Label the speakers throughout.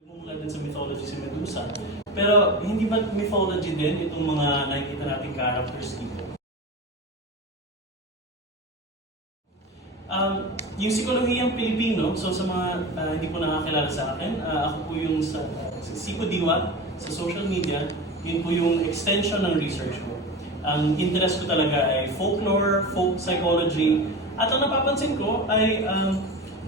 Speaker 1: Mula din sa mythology si Medusa. Pero hindi ba mythology din itong mga nakikita nating characters dito? Um, yung psikolohiyang Pilipino, so sa mga ah, hindi po nakakilala sa akin, ah, ako po yung sa uh, Siko Diwa sa social media, yun po yung extension ng research ko. Ang interest ko talaga ay folklore, folk psychology, at ang napapansin ko ay um,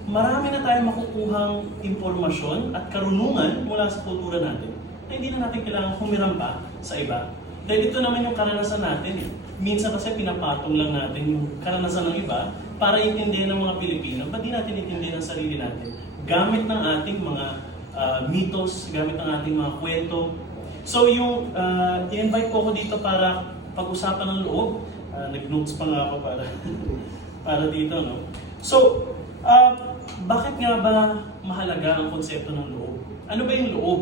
Speaker 1: marami na tayong makukuhang impormasyon at karunungan mula sa kultura natin na hindi na natin kailangan humiram sa iba. Dahil ito naman yung karanasan natin eh. Minsan kasi pinapatong lang natin yung karanasan ng iba para intindihan ng mga Pilipino, ba't di natin intindihan ang sarili natin? Gamit ng ating mga ah, mythos, gamit ng ating mga kwento. So yung uh, i-invite ko ako dito para pag-usapan ng loob. Ah, nag-notes pa nga ako para, para dito, no? So, ah, bakit nga ba mahalaga ang konsepto ng loob? Ano ba yung loob?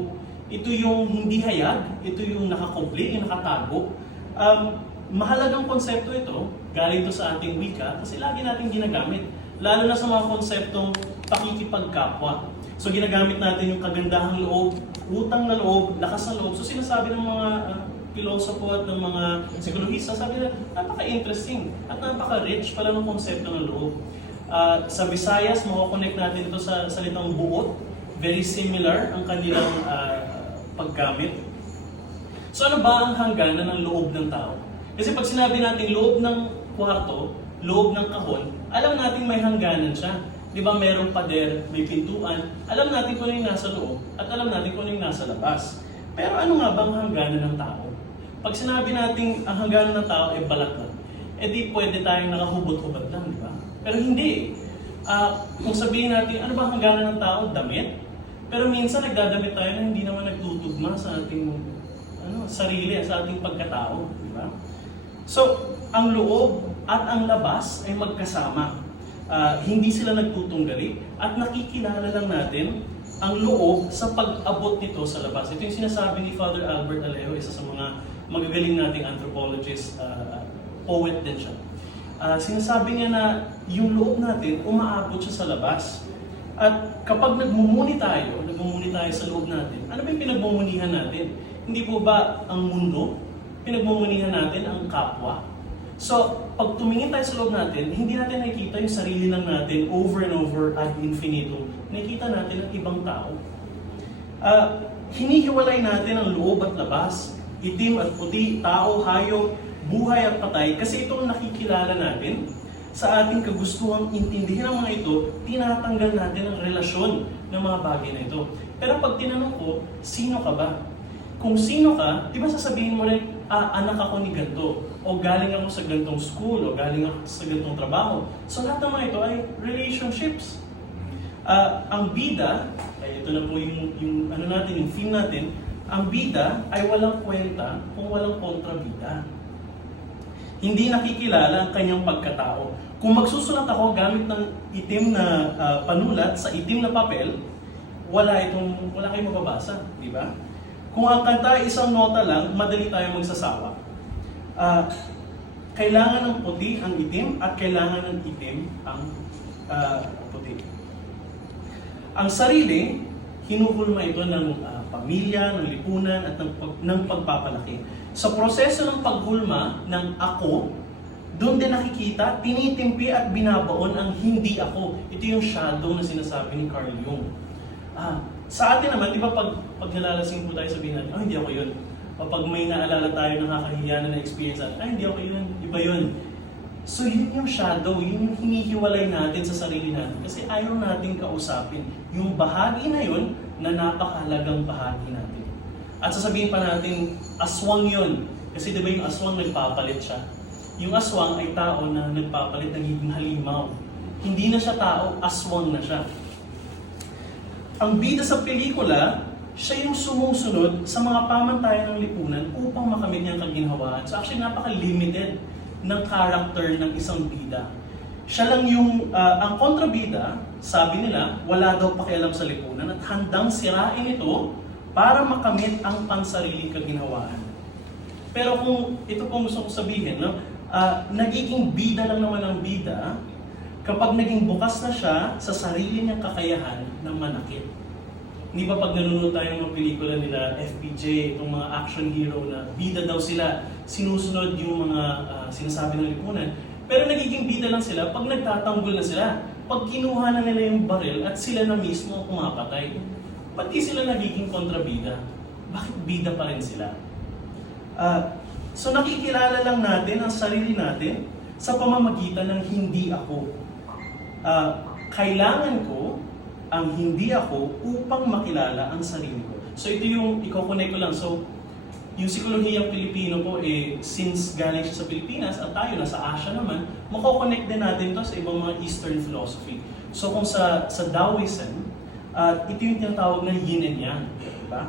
Speaker 1: Ito yung hindi hayag, ito yung nakakubli, yung nakatago. Um, mahalagang konsepto ito, galing ito sa ating wika, kasi lagi natin ginagamit. Lalo na sa mga konseptong pakikipagkapwa. So ginagamit natin yung kagandahang loob, utang na loob, lakas ng loob. So sinasabi ng mga uh, pilosopo at ng mga psikologista, sabi nila, napaka-interesting at napaka-rich pala ng konsepto ng loob. Uh, sa Visayas, makakonect natin ito sa salitang buot. Very similar ang kanilang uh, paggamit. So ano ba ang hangganan ng loob ng tao? Kasi pag sinabi natin loob ng kwarto, loob ng kahon, alam natin may hangganan siya. Di ba merong pader, may pintuan, alam natin kung ano yung nasa loob at alam natin kung ano yung nasa labas. Pero ano nga ba ang hangganan ng tao? Pag sinabi natin ang hangganan ng tao ay balat lang, eh di pwede tayong nakahubot-hubot lang, di ba? Pero hindi. Ah, kung sabihin natin, ano ba ang hangganan ng tao? Damit? Pero minsan nagdadamit tayo na hindi naman nagtutugma sa ating ano, sarili, sa ating pagkatao, di ba? So, ang loob at ang labas ay magkasama. Ah, hindi sila nagtutunggali at nakikilala lang natin ang loob sa pag-abot nito sa labas. Ito yung sinasabi ni Father Albert Alejo, isa sa mga magagaling nating anthropologist, ah, poet din siya. Ah, sinasabi niya na yung loob natin, umaabot siya sa labas. At kapag nagmumuni tayo, nagmumuni tayo sa loob natin, ano ba yung pinagmumunihan natin? Hindi po ba ang mundo? Pinagmumunihan natin ang kapwa? So, pag tumingin tayo sa loob natin, hindi natin nakikita yung sarili lang natin over and over ad infinitum. Nakikita natin ang ibang tao. Ah, hinihiwalay natin ang loob at labas, itim at puti, tao, hayop, buhay at patay, kasi ito ang nakikilala natin sa ating kagustuhang intindihin ang mga ito, tinatanggal natin ang relasyon ng mga bagay na ito. Pero pag tinanong ko, sino ka ba? Kung sino ka, di ba sasabihin mo rin, ah, anak ako ni ganito, o galing ako sa gantong school, o galing ako sa gantong trabaho. So lahat ng mga ito ay relationships. Ah, ang bida, ay ito na po yung, yung ano natin, yung theme natin, ang bida ay walang kwenta kung walang kontrabida. Hindi nakikilala ang kanyang pagkatao. Kung magsusulat ako gamit ng itim na ah, panulat sa itim na papel, wala itong wala kayong mababasa, di ba? Kung ang kanta ay isang nota lang, madali tayo magsasawa. Ah, kailangan ng puti ang itim at kailangan ng itim ang ah, puti. Ang sarili, hinuhulma ito ng ah, pamilya, ng lipunan at ng, ng pagpapalaki. Sa proseso ng paghulma ng ako, doon din nakikita, tinitimpi at binabaon ang hindi ako. Ito yung shadow na sinasabi ni Carl Jung. Ah, sa atin naman, di ba pag, pag nalalasing po tayo sabihin natin, oh hindi ako yun. Kapag may naalala tayo nakakahiya na na-experience natin, ay hindi ako yun, iba yun. So yun yung shadow, yun yung hinihiwalay natin sa sarili natin kasi ayaw nating kausapin yung bahagi na yun na napakahalagang bahagi natin. At sasabihin pa natin, aswang yun. Kasi di ba yung aswang nagpapalit siya? Yung aswang ay tao na nagpapalit, nagiging halimaw. Hindi na siya tao, aswang na siya. Ang bida sa pelikula, siya yung sumusunod sa mga pamantayan ng lipunan upang makamit niyang kaginhawaan. So actually, napaka-limited ng character ng isang bida. Siya lang yung, ah, ang kontrabida, sabi nila, wala daw pakialam sa lipunan at handang sirain ito para makamit ang pansariling kaginhawaan. Pero kung ito pong gusto kong sabihin, no, ah, nagiging bida lang naman ang bida kapag naging bukas na siya sa sarili niyang kakayahan ng manakit. Hindi ba pag nanonood tayo ng pelikula nila, FPJ, itong mga action hero na bida daw sila, sinusunod yung mga ah, sinasabi ng lipunan. Pero nagiging bida lang sila pag nagtatanggol na sila. Pag kinuha na nila yung baril at sila na mismo ang pumapatay. Ba't sila nagiging kontrabida? Bakit bida pa rin sila? Ah, so nakikilala lang natin ang sarili natin sa pamamagitan ng hindi ako. Ah, kailangan ko ang hindi ako upang makilala ang sarili ko. So ito yung i-connect ko lang. So yung psikolohiyang Pilipino po, eh, since galing siya sa Pilipinas at tayo nasa Asia naman, mako-connect din natin to sa ibang mga Eastern philosophy. So kung sa, sa Taoism, at ito yung tinatawag na yin and yang. Diba?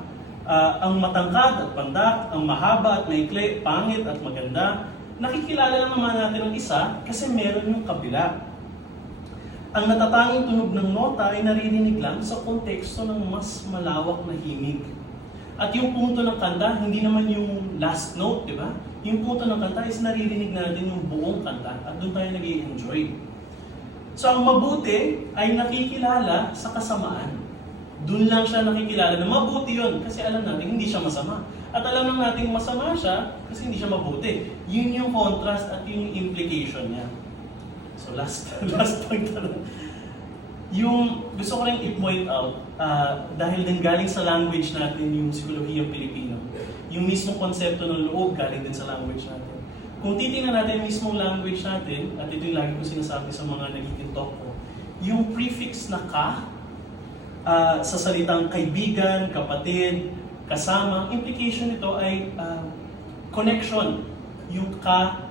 Speaker 1: Ah, ang matangkad at pandak, ang mahaba at maikli, pangit at maganda, nakikilala lang naman natin ang isa kasi meron yung kabila. Ang natatanging tunog ng nota ay naririnig lang sa konteksto ng mas malawak na himig. At yung punto ng kanta, hindi naman yung last note, di ba? Yung punto ng kanta is naririnig natin yung buong kanta at doon tayo nag enjoy So ang mabuti ay nakikilala sa kasamaan. Doon lang siya nakikilala na mabuti yun kasi alam natin hindi siya masama. At alam naman natin masama siya kasi hindi siya mabuti. Yun yung contrast at yung implication niya. So last last point lang. Yung gusto ko rin i-point out, ah, dahil din galing sa language natin yung psikolohiyang Pilipino, yung mismong konsepto ng loob galing din sa language natin. Kung titingnan natin yung mismong language natin, at ito yung lagi ko sinasabi sa mga nagiging talk ko, yung prefix na ka, ah, sa salitang kaibigan, kapatid, kasama, implication nito ay ah, connection. Yung ka,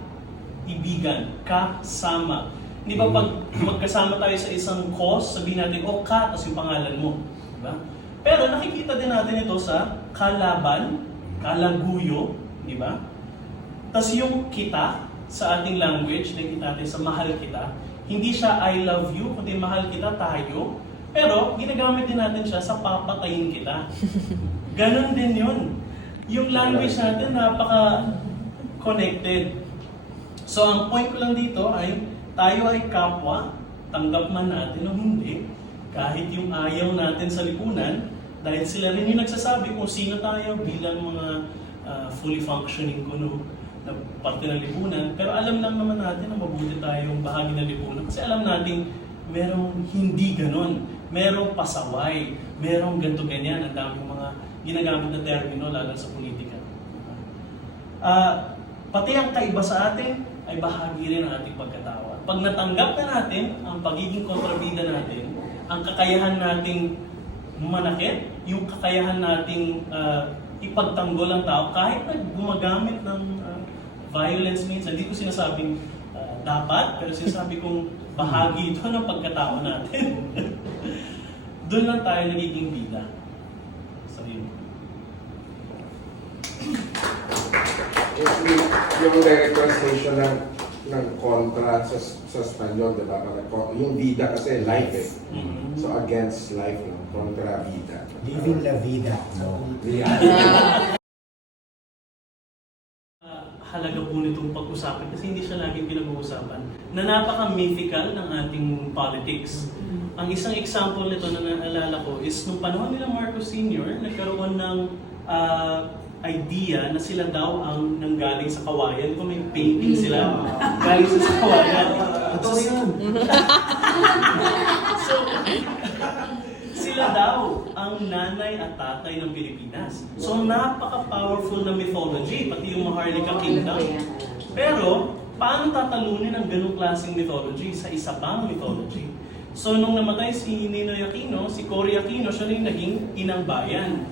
Speaker 1: ibigan, kasama. Di ba pag magkasama tayo sa isang cause, sabihin natin, oh ka, tapos yung pangalan mo. Di ba? Pero nakikita din natin ito sa kalaban, kalaguyo, di ba? Tapos yung kita, sa ating language, nakikita natin sa mahal kita, hindi siya I love you, kundi mahal kita tayo. Pero ginagamit din natin siya sa papatayin kita. Ganon din yun. Yung language natin napaka-connected. So ang point ko lang dito ay tayo ay kapwa, tanggap man natin o hindi, kahit yung ayaw natin sa lipunan, dahil sila rin yung nagsasabi kung sino tayo bilang mga ah, fully functioning kuno na parte ng lipunan. Pero alam lang naman natin na mabuti tayong bahagi ng lipunan kasi alam natin merong hindi ganon. Merong pasaway, merong ganto ganyan, ang daming mga ginagamit na termino lalo sa politika. Ah, pati ang kaiba sa atin ay bahagi rin ng ating pagkatao. Pag natanggap na natin ang pagiging kontrabida natin, ang kakayahan nating manakit, yung kakayahan nating ah, ipagtanggol ang tao, kahit na gumagamit ng ah, violence minsan, hindi ko sinasabing ah, dapat, pero sinasabi kong bahagi ito ng pagkatao natin. Doon lang tayo nagiging bida. So yun.
Speaker 2: Yung, yung direct translation ng ng kontra sa, sa Espanyol, di ba? Yung vida kasi life eh.
Speaker 1: Mhm.
Speaker 2: So against life, no? kontra vida.
Speaker 3: Living la vida. No?
Speaker 2: Yeah.
Speaker 1: Ah, halaga po nitong pag-usapan kasi hindi siya laging pinag-uusapan na napaka-mythical ng ating politics. Ang isang example nito na naalala ko is nung panahon nila Marcos Sr., nagkaroon ng ah, idea na sila daw ang nanggaling sa kawayan. Kung may painting sila, galing sa sa kawayan.
Speaker 3: Totoo yun.
Speaker 1: So, sila daw ang nanay at tatay ng Pilipinas. So, napaka-powerful na mythology, pati yung Maharlika Kingdom. Pero, paano tatalunin ang ganong klaseng mythology sa isa pang mythology? So, nung namatay si Ninoy Aquino, si Cory Aquino, siya na yung naging inang bayan.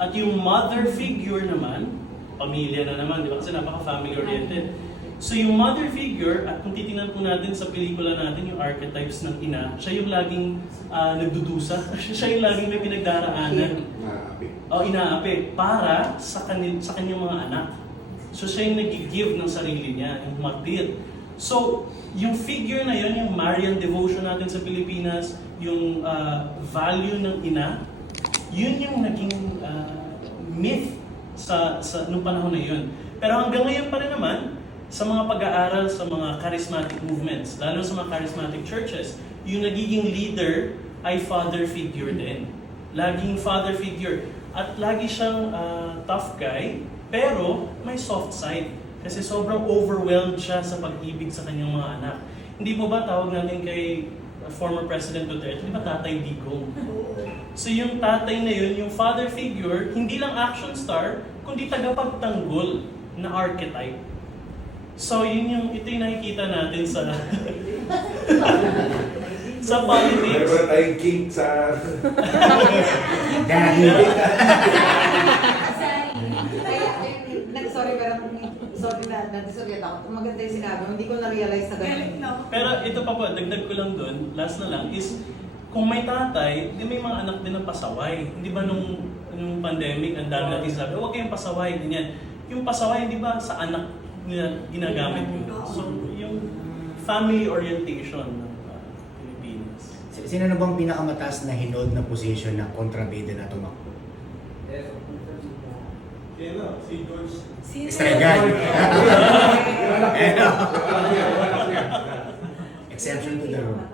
Speaker 1: At yung mother figure naman, pamilya na naman, di ba? Kasi napaka-family oriented. So yung mother figure, at kung titingnan po natin sa pelikula natin, yung archetypes ng ina, siya yung laging ah, nagdudusa. siya yung laging may pinagdaraanan
Speaker 2: Maapi.
Speaker 1: o inaapi para sa, kanil, sa kanyang mga anak. So siya yung nag-give ng sarili niya, yung martir. So, yung figure na yun, yung Marian devotion natin sa Pilipinas, yung ah, value ng ina, yun yung naging ah, myth sa, sa nung panahon na yun. Pero hanggang ngayon pa rin naman, sa mga pag-aaral sa mga charismatic movements, lalo sa mga charismatic churches, yung nagiging leader ay father figure din. laging father figure. At lagi siyang ah, tough guy, pero may soft side. Kasi sobrang overwhelmed siya sa pag-ibig sa kanyang mga anak. Hindi mo ba tawag natin kay uh, former President Duterte, di ba Tatay Digong? So yung tatay na yun, yung father figure, hindi lang action star, kundi tagapagtanggol na archetype. So yun yung, ito yung nakikita natin sa sa politics.
Speaker 2: Meron tayong king sa...
Speaker 3: Dahil,
Speaker 4: Kaya, eh, sorry, pero sorry na, nadisorient ako. Kung maganda yung sinabi mo, hindi ko na-realize na ganun.
Speaker 1: Pero ito pa po, dagdag ko lang doon, last na lang, is kung may tatay, di may mga anak din na pasaway. Hindi ba nung, nung pandemic, ang dami natin sabi, huwag kayong pasaway, ganyan. Yung pasaway, di ba, sa anak nila ginagamit yun. So, yung family orientation ng uh, Pilipinas.
Speaker 3: si- sino na bang pinakamataas na hinod na position na kontrabida na tumakbo? Estregan. Exception to the rule.